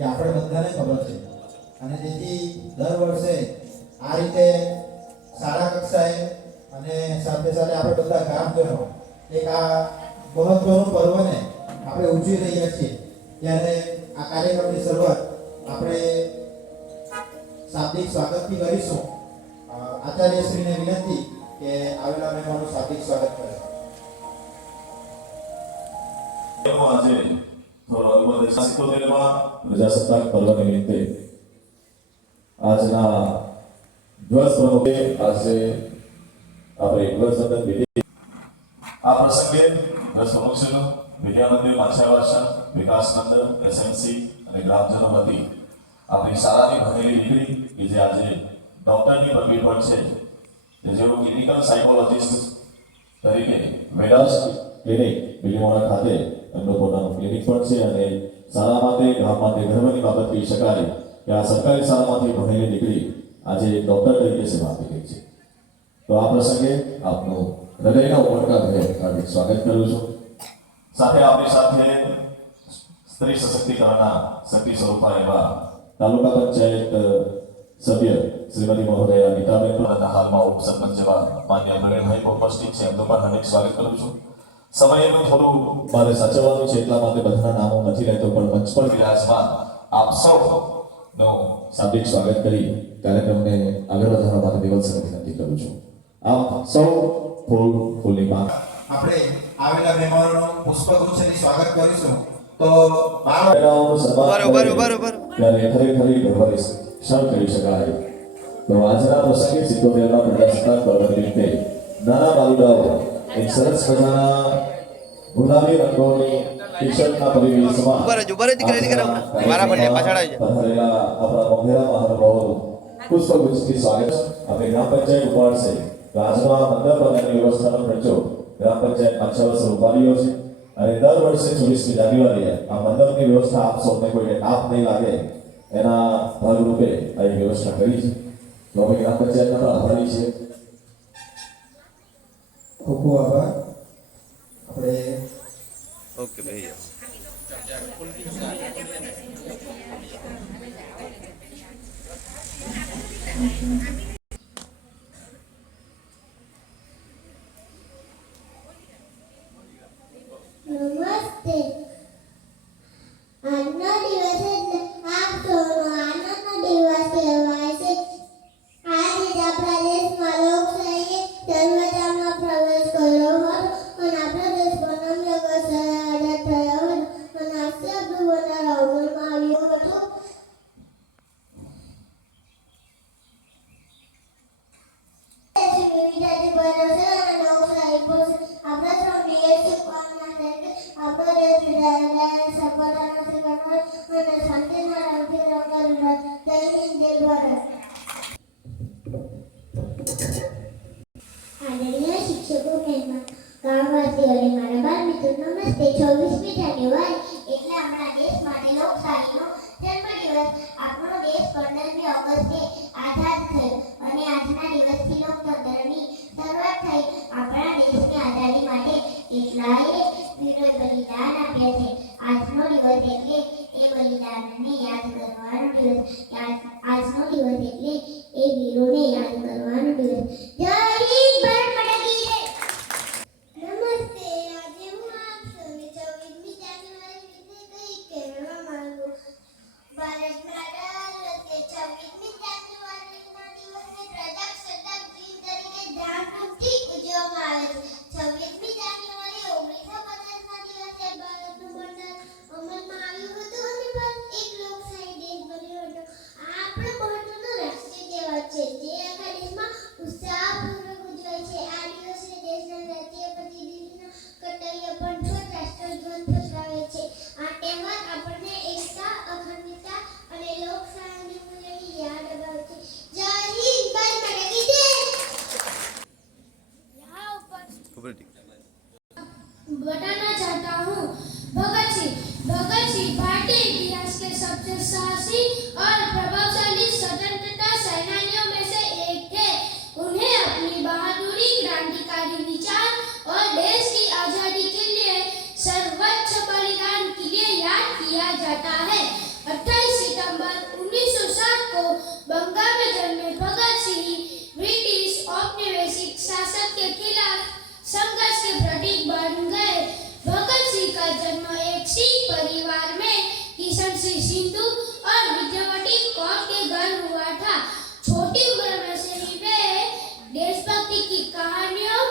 એ આપણે બધાને ખબર છે અને તેથી દર વર્ષે આ રીતે શાળા કક્ષાએ અને સાથે સાથે આપણે બધા ગામજનો એક આ મહત્વનું પર્વને આપણે ઉજવી રહ્યા છીએ ત્યારે આ કાર્યક્રમની શરૂઆત આપણે શાબ્દિક સ્વાગતથી કરીશું. આચાર્યશ્રીને વિનંતી કે આવેલા મહેમાનો શાબ્દિક સ્વાગત કરે. આજે થોડો અનુબંધ 77માં પ્રજાસત્તાક પર્વ નિમિત્તે આજના દિવસ પ્રમુખે આજે આપણે ધ્વજવંદન વિધિ આ પ્રસંગે ધ્વજ પ્રમુખશ્રીનું વિદ્યામંદિર માછાવાસા વિકાસ મંડળ એસએમસી અને ગ્રામજનો વતી આપણી શાળાની ભણેલી દીકરી કે જે આજે ડોક્ટરની પદવી પર છે જેઓ ક્લિનિકલ સાયકોલોજિસ્ટ તરીકે વેદાસ ક્લિનિક બિલીમોરા ખાતે એમનો પોતાનું ક્લિનિક પણ છે અને શાળા માટે ગામ માટે ગર્વની બાબત કહી શકાય કે આ સરકારી શાળામાંથી ભણેલી દીકરી આજે ડોક્ટર તરીકે સેવા આપી રહી છે. તો આ પ્રસંગે આપનું હૃદયના ઉમળકાભેર હાર્દિક સ્વાગત કરું છું. સાથે આપણી સાથે સ્ત્રી સશક્તિકરણના શક્તિ સ્વરૂપા એવા તાલુકા પંચાયત સભ્ય શ્રીમતી મહોદયા ગીતાબેન પણ હાલમાં ઉપસરપંચ એવા માન્ય પ્રવીણભાઈ ઉપસ્થિત છે એમનું પણ હાર્દિક સ્વાગત કરું છું. સમયનું થોડું મારે સાચવવાનું છે એટલા માટે બધાના નામો નથી લેતો પણ મંચ પર વિરાજમાન આપ સૌનું શાબ્દિક સ્વાગત કરી કાર્યક્રમને આગળ વધારવા માટે દેવલસને વિનંતી કરું છું. આપ સૌ ફૂલની માંગ આપણે આવેલા મહેમાનોનું પુષ્પગુચ્છથી સ્વાગત કરીશું. તો બરોબર ત્યારે ખરેખર ગૌરવની ક્ષણ કરી શકાય. તો આજના પ્રસંગે 77ના પ્રજાસત્તાક પર્વ નિમિત્તે નાના બાલુડાઓ એક સરસ મજાના ગુલાબી રંગોની ટી-શર્ટના પરિવેશમાં આપણા મોંઘેરા મહાનુભાવો પુષ્પગુચ્છથી સ્વાગત. આપણે ગ્રામ પંચાયત ઉપાડશે રાજમાં મંડપ અને વ્યવસ્થાનો ખર્ચો ગ્રામ પંચાયત માછાવાસા ઉપાડ્યો છે અને દર વર્ષે 24મી જાન્યુઆરીએ આ મંડપની વ્યવસ્થા આપ સૌને કોઈને તાપ નહીં લાગે એના ભાગરૂપે આ વ્યવસ્થા કરી છે. તો અમે ગ્રામ પંચાયતના પણ આભારી છે. ખૂબ ખૂબ આભાર. આપણે ઓકે ભાઈ નમસ્તે. આજનો દિવસ આપ સૌનો આનંદનો દિવસ કહેવાય છે. આજે આપણા દેશમાં લોકશાહી સર્વધામમાં પ્રવેશ કર્યો હતો અને આપણા દેશ બનાવ્યો આઝાદ થયો હતો અને આસિયા બનાર અમલમાં આવ્યો હતો. વિવિધતાથી ભરેલો છે અને લોકશાહી પર આપણા શ્રમિકે શીખવાના છે કે આપણો દેશ વિધાયક સફળતાનો શિખર અને શાંતિના રંગથી રંગેલો જય હિન્દ જય ભારત. આદરણીય શિક્ષકો, મહેમાન, ગામવાસીઓ અને મારા બાળ મિત્રો, નમસ્તે. 24મી જાન્યુઆરી એટલે આપણા દેશ માટે લોકશાહીનો જન્મદિવસ. આપણો દેશ 15મી ઓગસ્ટે આઝાદ થયો અને આજના દિવસથી લોકતંત્રની શરૂઆત થઈ. આપણા દેશની આઝાદી માટે કેટલાય વીરોએ બલિદાન આપ્યા છે. આજનો દિવસ એટલે એ બલિદાનને યાદ કરવાનો દિવસ. આજનો દિવસ એટલે એ વીરોને યાદ કરવાનો દિવસ. જય હિન્દ, ભારત માતા કી જય. નમસ્તે. આજે હું આપ સૌને 24મી જાન્યુઆરી વિશે કંઈક કહેવા માંગુ. ભારતના દર વર્ષે 26મી જાન્યુઆરીના દિવસને પ્રજાસત્તાક દિન તરીકે ધામધૂમથી ઉજવવામાં આવે છે. 26મી જાન્યુઆરી 1950ના દિવસે ભારતનું બંધારણ અમલમાં આવ્યું હતું અને ભારત એક લોકશાહી દેશ બન્યો હતો. આ આપણો મહત્વનો રાષ્ટ્રીય તહેવાર છે જે આખા દેશમાં ઉત્સાહપૂર્વક ઉજવાય છે. આ દિવસે દેશના રાષ્ટ્રપતિ દિનના કર્તવ્ય પર ધ્વજ રાષ્ટ્રધ્વજ ફરકાવે છે. આ તહેવાર આપણને એકતા, અખંડતા અને લોકશાહીની મૂલ્યની યાદ અપાવે છે. જય હિન્દ, ભારત માતા કી જય. बताना चाहता हूँ भगत सिंह भारतीय इतिहास के सबसे साहसी और प्रभावशाली स्वतंत्रता सेनानियों में से एक थे। उन्हें अपनी बहादुरी, क्रांतिकारी विचार और देश की आजादी के लिए सर्वोच्च बलिदान के लिए याद किया जाता है। 28 श्री सिंधु और विद्यावती कौर के घर हुआ था। छोटी उम्र में से ही वे देशभक्ति की कहानियों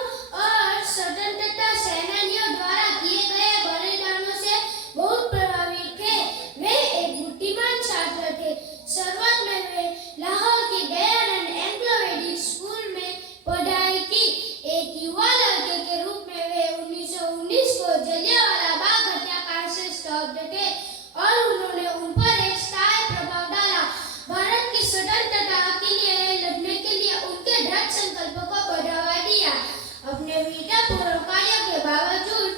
और स्वतंत्रता सेनानियों द्वारा किए गए बलिदानों से बहुत प्रभावित थे। वे एक बुद्धिमान छात्र थे। शुरुआत में वे लाहौर के दयानंद एंग्लो वैदिक स्कूल में पढ़ाई की। एक युवा लड़के के रूप में वे 1919 को जलियांवाला बाग हत्याकांड से स्तब्ध थे और उन्होंने उन पर एक स्थायी प्रभाव डाला। भारत की स्वतंत्रता के लिए लड़ने के लिए उनके दृढ़ संकल्प को बढ़ावा दिया। अपने वीरतापूर्ण कार्यों के बावजूद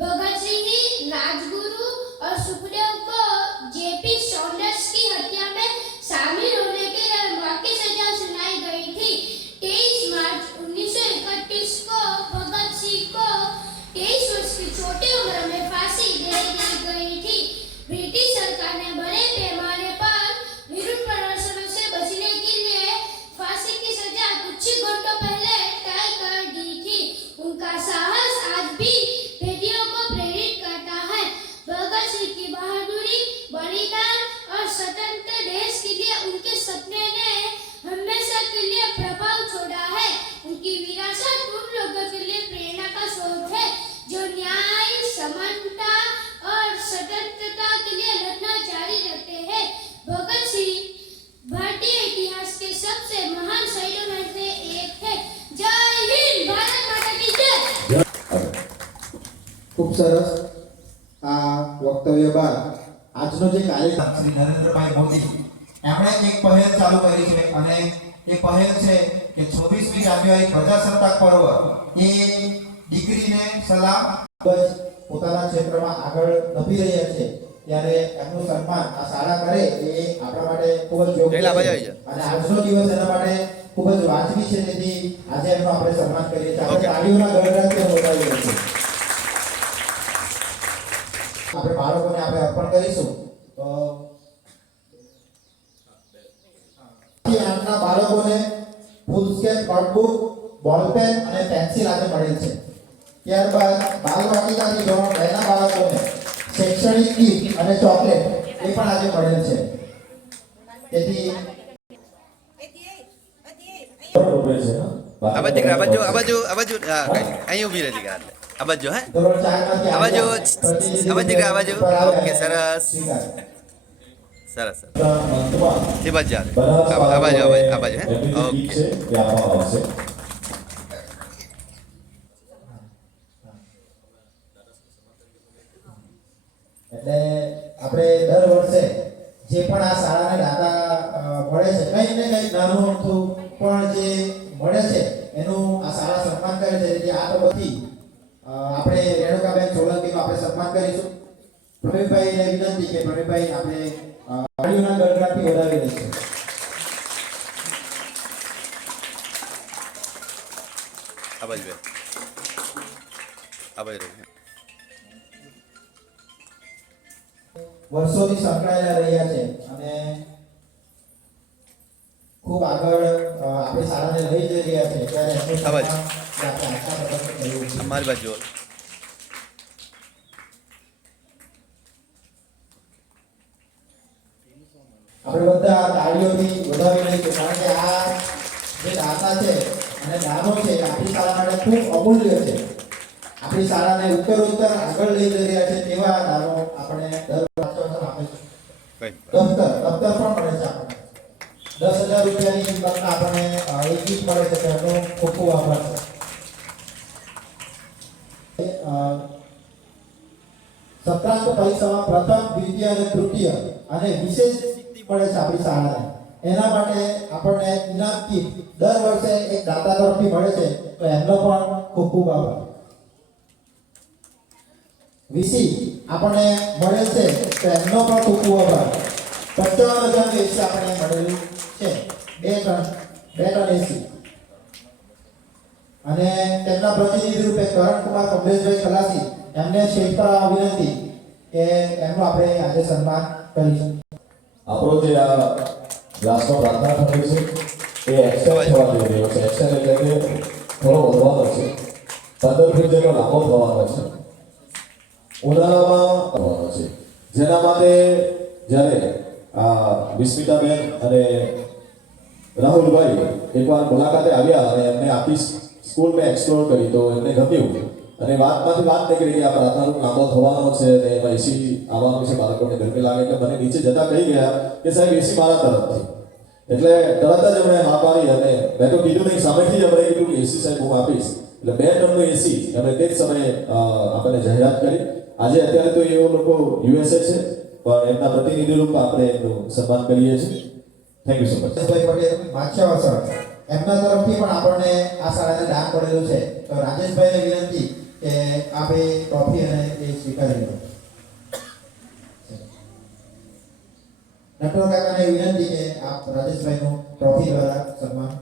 भगत सिंह, राजगुरु और सुखदेव को जेपी सॉन्डर्स की हत्या में शामिल होने के लिए मौत की सजा सुनाई गई थी। 23 मार्च 1931 को भगत सिंह को 23 वर्ष की छोटी उम्र में फांसी दे दी गई थी। ब्रिटिश सरकार ने बड़े पैमाने पर विरोध प्रदर्शनों से बचने के लिए फांसी की सजा कुछ ही घंटों पहले तय कर दी थी। उनका साहस आज भी बेटियों को प्रेरित करता है। भगत सिंह की बहादुरी, बलिदान और स्वतंत्र देश के लिए उनके सपने ने हमेशा के लिए प्रभाव छोड़ा है। उनकी विरासत उन लोगों के लिए प्रेरणा का स्रोत है जो न्याय, समानता और स्वतंत्रता के लिए लड़ना जारी रखते हैं। भगत सिंह भारतीय इतिहास के सबसे महान शहीदों में से एक है। जय हिंद, भारत माता की जय। ખૂબ સરસ આ વક્તવ્ય બાદ આજનો જે કાર્યક્રમ શ્રી નરેન્દ્રભાઈ મોદી એમણે એક પહેલ ચાલુ કરી છે અને એ પહેલ છે કે 26મી જાન્યુઆરી પ્રજાસત્તાક પર્વ એ દીકરીને સલામ પોતાના ક્ષેત્રમાં આગળ નભી રહ્યા છે ત્યારે એમનું સન્માન આ શાળા કરે એ આપણા માટે ખૂબ જ યોગ્ય છે અને આજનો દિવસ એના માટે ખૂબ જ વાજબી છે તેથી આજે એમનું આપણે સન્માન કરીએ છીએ આપણે તાળીઓના ગણગણાટથી વધાવી રહ્યા છીએ આપણે બાળકોને આપણે અર્પણ કરીશું તો આજના બાળકોને ફૂલ સ્કેચ, નોટબુક, બોલપેન અને પેન્સિલ આજે મળેલ છે ત્યારબાદ બાલવાટિકાથી ધોરણ 2 ના બાળકોને શૈક્ષણિક કીટ અને ચોકલેટ એ પણ આજે મળેલ છે તેથી રૂપે છે આ બાજુ દીકરા, આ બાજુ હા, અહીં ઊભી રહે દીકરા, આ બાજુ હે ધોરણ 4 માંથી આ બાજુ, પ્રતિનિધિ આ બાજુ દીકરા, આ બાજુ. ઉપર આવ્યા ઓકે, સરસ. સ્વીકાર. સરસ. મંતમાં એ બાજુ આવે. બનાસ આ બાજુ હે એમની જે ઓકે. ગીત છે તે આપવામાં આવશે. એટલે આપણે દર વર્ષે જે પણ આ શાળાને દાતા મળે છે કંઈક ને કંઈક નાનું અમથું પણ જે મળે છે એનું આ શાળા સન્માન કરે છે તેથી આ તબક્કે આપણે રેણુકાબેન સોલંકીનું આપણે સન્માન કરીશું. પ્રવીણભાઈને વિનંતી કે પ્રવીણભાઈ આપણે તાળીઓના ગડગડાટથી વધાવી દઈશું. આ બાજુ બે. આ બાજુ રહે. વર્ષોથી સંકળાયેલા રહ્યા છે અને ખૂબ આગળ આપણી શાળાને લઈ જઈ રહ્યા છે ત્યારે એમનું અવાજ. સન્માન આપણે આશા પ્રકટ કર્યું છે. મારી બાજુ. આપણે બધા તાળીઓથી વધાવી લઈશું કારણ કે આ જે દાતા છે અને દાનો છે એ આપણી શાળા માટે ખૂબ અમૂલ્ય છે. આપણી શાળાને ઉત્તરોત્તર આગળ લઈ જઈ રહ્યા છે તેવા દાનો આપણે દર વર્ષે આપીશું. કઈ દફતર પણ મળે છે આપણને 10,000 રૂપિયાની કિંમતના આપણને એક કીટ મળે છે તેનો ખૂબ ખૂબ આભાર છે. સત્રાંત પરીક્ષામાં પ્રથમ, દ્વિતીય અને તૃતીય અને વિશેષ સિદ્ધિ મળે છે આપણી શાળાને એના માટે આપણને ઇનામ કીટ દર વર્ષે એક દાતા તરફથી મળે છે તો એમનો પણ ખૂબ ખૂબ આભાર. વીસી આપણને મળે છે તો એમનો પણ ખૂબ ખૂબ આભાર. 55,000 એસી આપણને મળેલું છે 2 ટન એસી અને તેમના પ્રતિનિધિ રૂપે કરણકુમાર કમલેશભાઈ ખલાસી એમને સ્ટેજ પર વિનંતી કે એમનું આપણે આજે સન્માન કરીશું. આપણો જે આ ક્લાસનો પ્રાર્થના ખંડ છે એ એક્સટેન્ડ થવા જઈ રહ્યો છે. એક્સટેન્ડ એટલે કે થોડો વધવાનો છે. 15 ફૂટ જેટલો લાંબો થવાનો છે. ઉનાળામાં થવાનો છે જેના માટે જ્યારે વિસ્મિતાબેન અને રાહુલભાઈ એકવાર મુલાકાતે આવ્યા અને એમને આખી સ્કૂલ મેં એક્સપ્લોર કરી તો એમને ગમ્યું અને વાતમાંથી વાત નીકળી કે આ પ્રાર્થનાનું લાંબો થવાનો છે અને એમાં એસી આવવાનું છે બાળકોને ગરમી લાગે એટલે મને નીચે જતા કહી ગયા કે સાહેબ એસી મારા તરફથી એટલે તરત જ એમણે હા પાડી અને મેં તો કીધું નહીં સામેથી જ એમણે કીધું કે એસી સાહેબ હું આપીશ એટલે 2 ટનનું એસી એમણે તે જ સમયે આપણને જાહેરાત કરી આજે અત્યારે તો એવો લોકો યુએસએ છે પણ એમના પ્રતિનિધિ રૂપ આપણે એમનું સન્માન કરીએ છીએ thank you so much Rajeshbhai Patel માછિયાવાસણ એમના તરફથી પણ આપણને આ શાળાને દાન મળેલું છે તો રાજેશભાઈને વિનંતી કે આપે ટ્રોફી અને એ સ્વીકારી લો નટવર કાકાને વિનંતી કે આપ રાજેશભાઈનું ટ્રોફી દ્વારા સન્માન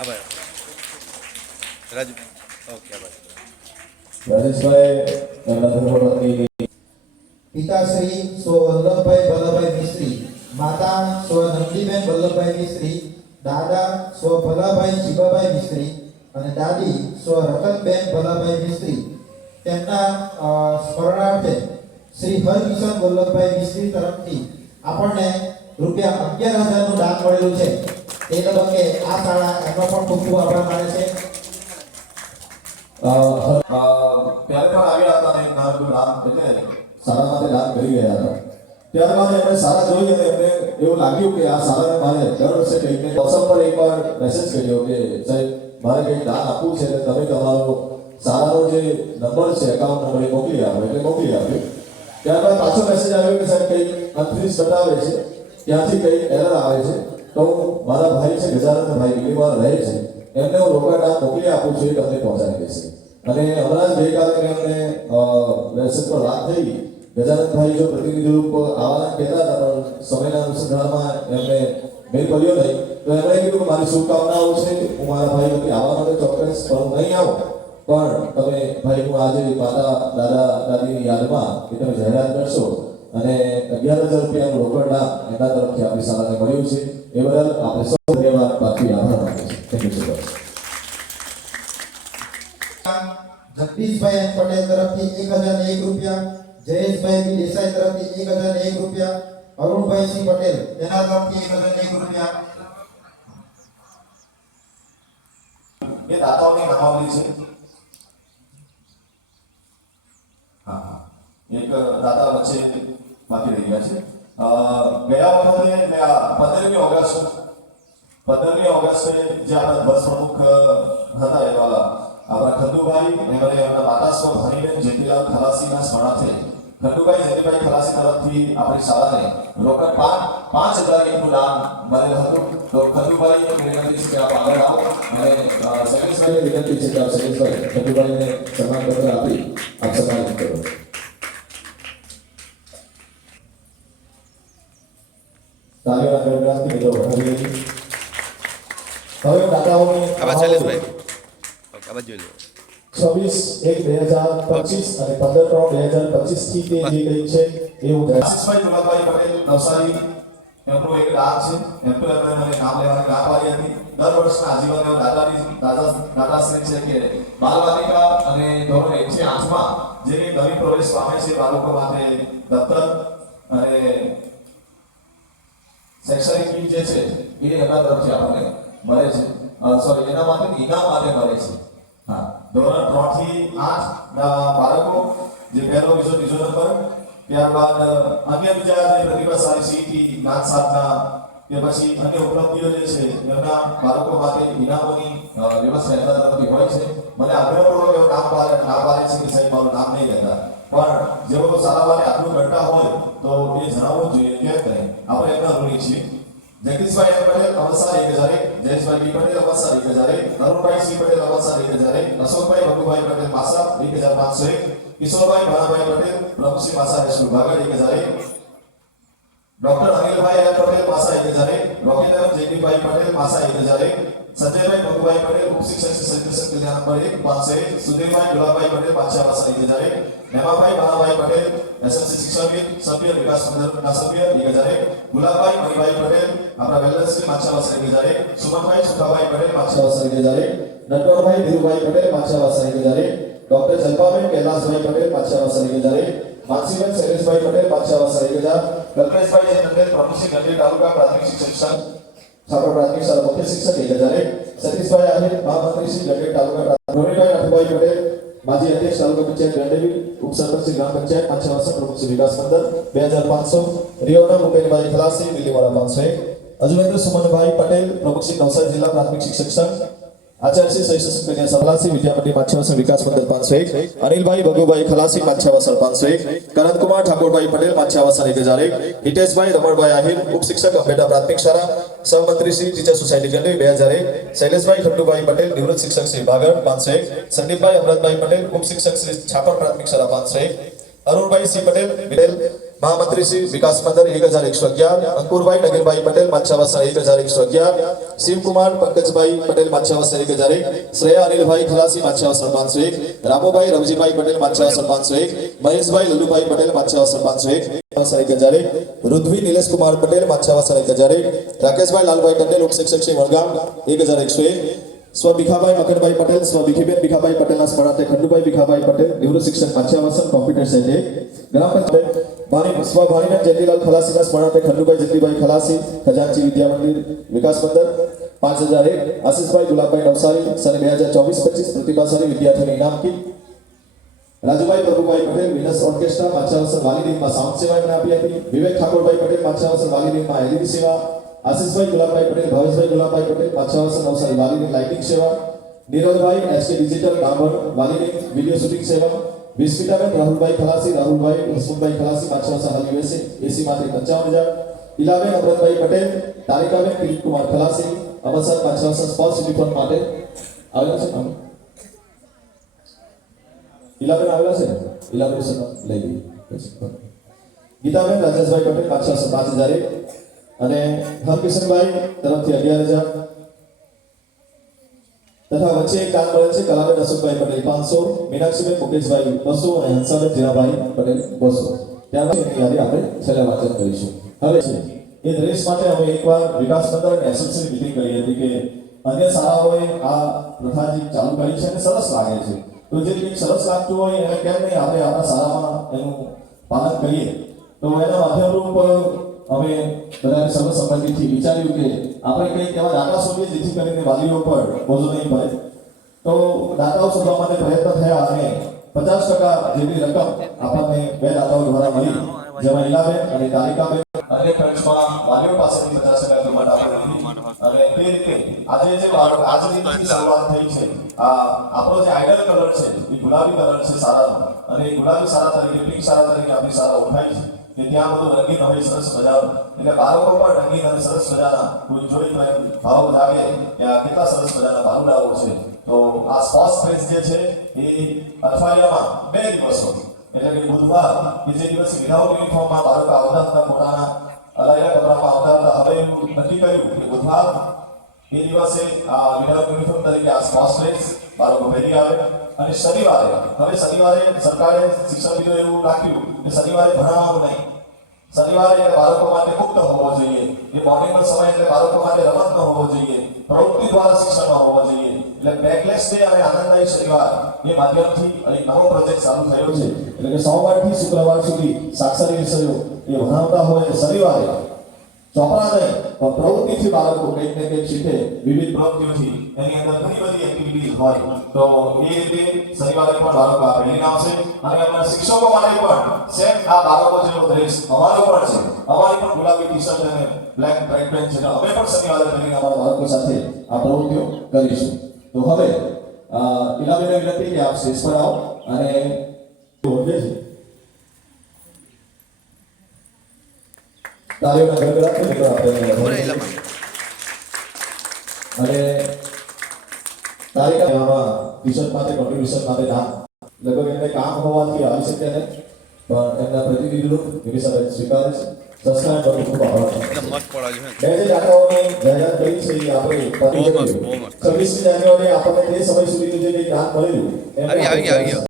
આભાર રાજુ ઓકે આભાર રાજેશભાઈ એમના ધર્મપત્ની પિતાશ્રી સ્વ વલ્લભભાઈ ભલાભાઈ મિસ્ત્રી માતા સ્વ નંદીબેન વલ્લભભાઈ મિસ્ત્રી દાદા સ્વ ભલાભાઈ શિવાભાઈ મિસ્ત્રી અને દાદી સ્વ રતનબેન ભલાભાઈ મિસ્ત્રી તેમના સ્મરણાર્થે શ્રી હરકિશન વલ્લભભાઈ મિસ્ત્રી તરફથી આપણને રૂપિયા 11,000 નું દાન મળેલું છે એ તબક્કે આ શાળા એમનો પણ ખૂબ ખૂબ આભાર માને છે ત્યારે પણ આવ્યા હતા અને નાનું દાન એટલે શાળા માટે દાન કરી ગયા હતા ત્યારબાદ એમણે શાળા જોઈ અને એમને એવું લાગ્યું કે આ શાળાને મારે દર વર્ષે કંઈક વોટ્સઅપ પર એકવાર મેસેજ કર્યો કે સાહેબ મારે કંઈક દાન આપવું છે એટલે તમે તમારો શાળાનો જે નંબર છે એકાઉન્ટ નંબર એ મોકલી આપો એટલે મોકલી આપ્યો ત્યારબાદ પાછો મેસેજ આવ્યો કે સાહેબ કંઈક અનફિનિશ બતાવે છે ત્યાંથી કંઈક એરર આવે છે તો મારા ભાઈ છે ગજાનંદભાઈ દિલ્હીમાં રહે છે એમને હું રોકડ દાન મોકલી આપું છું એ તમને પહોંચાડી દેશે અને હમણાં જ ગઈકાલે મેં એમને મેસેજ પર વાત થઈ ગજાનંદભાઈ જો પ્રતિનિધિ રૂપ આવવાના કહેતા હતા પણ સમયના અનુસંધાનમાં એમને મેલ કર્યો નહીં તો એમણે કીધું કે મારી શુભકામનાઓ છે હું મારા ભાઈ વતી આવવા માટે ચોક્કસ પણ નહીં આવું પણ તમે ભાઈ હું આજે માતા દાદા દાદીની યાદમાં એ તમે જાહેરાત કરશો અને 11,000 રૂપિયાનું રોકડ દાન એમના તરફથી આપણી શાળાને મળ્યું છે એ બદલ આપણે સૌ ધન્યવાદ પાઠવી આભાર માનીએ છીએ thank you so much Jagdishbhai N Patel તરફથી 1,001 રૂપિયા જયેશભાઈ બી દેસાઈ તરફથી 1,001 રૂપિયા અરુણભાઈ સિંહ પટેલ તેના તરફથી 1,001 રૂપિયા એ દાતાઓની નામાવલી છે હા એક દાતા વચ્ચે બાકી રહી ગયા છે ગયા વખતે એટલે આ 15મી ઓગસ્ટે જે આપણા બસ પ્રમુખ હતા એવા આપણા ખંડુભાઈ એમને એમના માતા સ્વ ભાઈબેન જેતીલાલ ખલાસીના સ્મરણાર્થે ખંડુભાઈ જેતીભાઈ ખલાસી તરફથી આપણી શાળાને રોકડ 5,000 નું દાન મળેલ હતું તો ખંડુભાઈ વિનંતી છે કે આપ આગળ આવો અને સૈલેશભાઈ વિનંતી છે કે આપ સૈલેશભાઈ ખંડુભાઈને સન્માન પત્ર આપી આપ સન્માનિત કરો તાલીઓના ગણરાજથી મિત્રો વધાવી હતી હવે દાતાઓની આભાર શૈલેષભાઈ ઓકે આભાર જોઈ લો 26/1/2025 અને 15/3/2025 થી તે જે ગઈ છે એવું આશીષભાઈ દુલાભાઈ પટેલ નવસારી એમનું એક દાન છે એમ તો એમણે મને નામ લેવાની ના પાડી હતી દર વર્ષના આજીવન દાદાશ્રી છે કે બાલવાટિકા અને ધોરણ 1 થી 8 માં જે નવી પ્રવેશ પામે છે બાળકો માટે દફતર અને શૈક્ષણિક ફી જે છે એ એના તરફથી આપણને મળે છે સોરી એના માટે ઇનામ માટે મળે છે હા ધોરણ 3 થી 8 ના બાળકો જે પહેલો બીજો ત્રીજો નંબર ત્યારબાદ અન્ય બીજા જે પ્રતિભાશાળી સીટી જ્ઞાન સાધના કે પછી અન્ય ઉપલબ્ધિઓ જે છે એમના બાળકો માટે ઇનામોની વ્યવસ્થા એમના તરફથી હોય છે મને આગ્રહપૂર્વક એવું નામ પાડે છે કે સાહેબ મારું નામ નહીં લેતા પણ જેઓ સારા માટે આટલું કરતા હોય તો એ જણાવવું જોઈએ કે નહીં આપણે એમના ઋણી છીએ જગદીશભાઈ એમ પટેલ અમરસાર 1,001 જયેશભાઈ બી પટેલ અમરસાર 1,001 અરુણભાઈ સી પટેલ અમરસાર 1,001 અશોકભાઈ ભગુભાઈ પટેલ માસા 1,501 કિશોરભાઈ ભાણાભાઈ પટેલ પ્રમુખશ્રી માસા હાઈસ્કૂલ ભાગળ 1,001 ડોક્ટર અનિલભાઈ એલ પટેલ માસા 1,001 રોકેન્દ્ર જેબીભાઈ પટેલ માસા 1,001 સંજયભાઈ ભગુભાઈ પટેલ ઉપશિક્ષક સદસ્ય કલ્યાણ નંબર 1 501 સુધીરભાઈ ગુલાબભાઈ પટેલ માછાવાસા 1,001 નેમાભાઈ ભાણાભાઈ પટેલ એસએમસી શિક્ષણવિદ સભ્ય વિકાસ મંડળના સભ્ય 1,001 ગુલાબભાઈ મણિભાઈ પટેલ આપણા વેલનેસની માછાવાસા 1,001 સુમનભાઈ સુખાભાઈ પટેલ માછાવાસા 1,001 નટવરભાઈ ધીરુભાઈ પટેલ માછાવાસા 1,001 डॉक्टर जलपाबेन कैलाशभाई पटेल माछियावासा 1001, मानसीबेन शैलेशभाई पटेल माछियावासा 1000, कल्पेशभाई जय नंदेल प्रमुख श्री गंभीर तालुका प्राथमिक शिक्षक संघ छापरा प्राथमिक शाला मुख्य शिक्षक 1001, सतीशभाई आहिर महामंत्री श्री गंभीर तालुका रोहितभाई नथुभाई पटेल माजी अध्यक्ष तालुका पंचायत गंडेवी उप सरपंच श्री ग्राम पंचायत माछियावासा प्रमुख श्री विकास मंडल 2500, रियोना भूपेनभाई खलासी दिल्लीवाड़ा 501, अजमेंद्र सुमनभाई पटेल प्रमुख श्री नवसारी जिला प्राथमिक शिक्षक संघ आचार्य श्री सहिष्णु कन्या सबलासी विद्यामंदिर माछियावासा विकास मंडल 501, अनिलभाई भगुभाई खलासी माछियावासा 501, करण कुमार ठाकुरभाई पटेल माछियावासा 1001, हितेशभाई रमणभाई आहिर उप शिक्षक अंबेटा प्राथमिक शाला सहमंत्री श्री टीचर सोसायटी गंडेवी 2001, शैलेशभाई खट्टूभाई पटेल निवृत्त शिक्षक श्री बागर 501, संदीपभाई अमृतभाई पटेल उप शिक्षक श्री छापर प्राथमिक शाला 501, अरुणभाई सी पटेल महामंत्री श्री विकास मंडल 1111, अंकुरभाई नगीरभाई पटेल माछियावासा 1111, शिव कुमार पंकजभाई पटेल माछियावासा 1001, श्रेया अनिलभाई खलासी माछियावासा 501, रामोभाई रवजीभाई पटेल माछियावासा 501, महेशभाई लल्लूभाई पटेल माछियावासा 501, 1001, रुद्वी नीलेश कुमार पटेल माछियावासा 1001, राकेशभाई लालभाई टंडेल उप शिक्षक श्री वडगाम 1101, स्व भिखाभाई मकनभाई पटेल स्व भिखीबेन भिखाभाई पटेलના સ્મરણાર્થે ખંડુભાઈ भिखाભાई पटेल નિવૃત્ત શિક્ષક માછિયાવાસા કોમ્પ્યુટર સેન્ટર 1, ગ્રામ પંચાયત સ્વ ભાણીબેન જયંતિલાલ ખલાસીના સ્મરણાર્થે ખંડુભાઈ જયંતિભાઈ ખલાસી ખજાનચી વિદ્યામંદિર વિકાસ મંડળ 5001, આશીષભાઈ ગુલાબભાઈ નવસારી સને 2024-25 પ્રતિભાશાળી વિદ્યાર્થીઓને ઇનામ કીટ, રાજુભાઈ પ્રભુભાઈ પટેલ વિનસ ઓર્કેસ્ટ્રા માછિયાવાસા વાલીડીમાં સાઉન્ડ સેવા એમણે આપી હતી, વિવેક ઠાકોરભાઈ પટેલ માછિયાવાસા વાલીડીમાં એલઈડી સેવા, आशीषभाई गुलाबभाई पटेल भावेशभाई गुलाबभाई पटेल माछियावासा नवसारी वालीनी लाइटिंग सेवा, नीरलभाई एसके डिजिटल डामर वालीनी वीडियो शूटिंग सेवा, विस्मिताबेन राहुलभाई खलासी राहुलभाई हसमुखभाई खलासी माछियावासा हाल यूएसए एसी माटे 55,000, इलाबेन अमृतभाई पटेल तारिकाबेन दिलीप कुमार खलासी अवसर माछियावासा स्पोर्ट्स यूनिफॉर्म माटे आवेला છે નામ इलाबेन आवेला છે इलाबेन સર લઈ ગઈ गीताबेन राजेशभाई पटेल माछियावासा 5001 અને હરકિશનભાઈ તરફથી 11,000 તથા વચ્ચે એક કામ મળે છે કલાબેન અશોકભાઈ પટેલ 500, મીનાક્ષીબેન મુકેશભાઈ 200 અને હંસાબેન જીરાભાઈ પટેલ 200. ત્યારબાદ એની યાદી આપણે છેલ્લે વાંચન કરીશું. હવે છે એ દ્રેશ માટે અમે એકવાર વિકાસ મંડળ અને એસએસસી મીટિંગ કરી હતી કે અન્ય શાળાઓએ આ પ્રથા જે ચાલુ કરી છે અને સરસ લાગે છે, તો જે કંઈક સરસ લાગતું હોય એને કેમ નહીં આપણે આપણા શાળામાં એનું પાલન કરીએ. તો એના માધ્યમરૂપ અમે બધાને સર્વસંમતિથી વિચાર્યું કે આપણે કંઈક એવા દાતા શોધીએ જેથી કરીને વાલીઓ પર બોજો નહીં પડે. તો દાતાઓ શોધવા માટે પ્રયત્ન થયા અને 50% જેટલી રકમ આપણને બે દાતાઓ દ્વારા મળી, જેમાં ઇલાબેન અને તારિકાબેન અને ખર્ચમાં વાલીઓ પાસેથી 50% કિંમત આપણે લીધી. અને તે રીતે આજે જે આજની શરૂઆત થઈ છે, આપણો જે આઈડલ કલર છે એ ગુલાબી કલર છે શાળાનો, અને એ ગુલાબી શાળા તરીકે પિંક શાળા તરીકે આપણી શાળા ઓળખાય છે કે ત્યાં બધું રંગીન હોય, સરસ મજાનું, એટલે બાળકો પણ રંગીન અને સરસ મજાના કોઈ જોઈ તો એમ ભાવ જાગે કે આ કેટલા સરસ મજાના બારુડાઓ છે. તો આ સ્પોર્ટ્સ ફેસ્ટ જે છે એ અઠવાડિયામાં 2 દિવસો, એટલે કે બુધવાર કે જે દિવસે વિધાઉટ યુનિફોર્મમાં બાળકો આવતા હતા, પોતાના અલાયદા કપડામાં આવતા હતા, હવે એવું નક્કી કર્યું કે બુધવાર એ દિવસે આ વિધાઉટ યુનિફોર્મ તરીકે આ સ્પોર્ટ્સ ફેસ્ટ બાળકો ભેગી આવે. અને શનિવારે, હવે શનિવારે સરકારે શિક્ષણવિદોએ એવું રાખ્યું કે શનિવારે ભણાવવાનું નહીં, શનિવારે એટલે બાળકો માટે મુક્ત હોવો જોઈએ, એ મોર્નિંગનો સમય એટલે બાળકો માટે રમતનો હોવો જોઈએ, પ્રવૃત્તિ દ્વારા શિક્ષણનો હોવો જોઈએ. એટલે બેકલેસ ડે અને આનંદદાયી શનિવાર એ માધ્યમથી એક નવો પ્રોજેક્ટ ચાલુ થયો છે. એટલે કે સોમવારથી શુક્રવાર સુધી સાક્ષરી વિષયો એ ભણાવતા હોય, શનિવારે ચોપડા નહીં પણ પ્રવૃત્તિથી બાળકો કંઈક ને કંઈક શીખે, વિવિધ પ્રવૃત્તિઓથી એની અંદર ઘણી બધી એક્ટિવિટીઝ હોય. તો એ રીતે શનિવારે પણ બાળકો આ પહેરીને આવશે. અને અમારા શિક્ષકો માટે પણ સેમ આ બાળકો જેવો ડ્રેસ અમારો પણ છે, અમારી પણ ગુલાબી ટી શર્ટ અને બ્લેક ટ્રેક પેન્ટ છે, અમે પણ શનિવારે પહેરીને અમારા બાળકો સાથે આ પ્રવૃત્તિઓ કરીશું. તો હવે ઇલાબેનને વિનંતી કે આપ સ્ટેજ પર આવો અને ઓળખે છે તાળીઓના ગડગડાટથી મિત્રો આપણે અને તારીખ આમાં ટી-શર્ટ માટે કોન્ટ્રીબ્યુશન માટે નામ લગભગ એમને કામ હોવાથી આવી શક્યા નહીં, પણ એમના પ્રતિનિધિનું નિમિષાબેન સ્વીકારે છે. સંસ્થાને બહુ ખૂબ આભાર. મસ્ત પડે છે. બે જે દાતાઓની જાહેરાત કરી છે એ આપણે 26મી જાન્યુઆરીએ આપણને તે સમય સુધીનું જે કંઈ કામ મળેલું આવી ગયો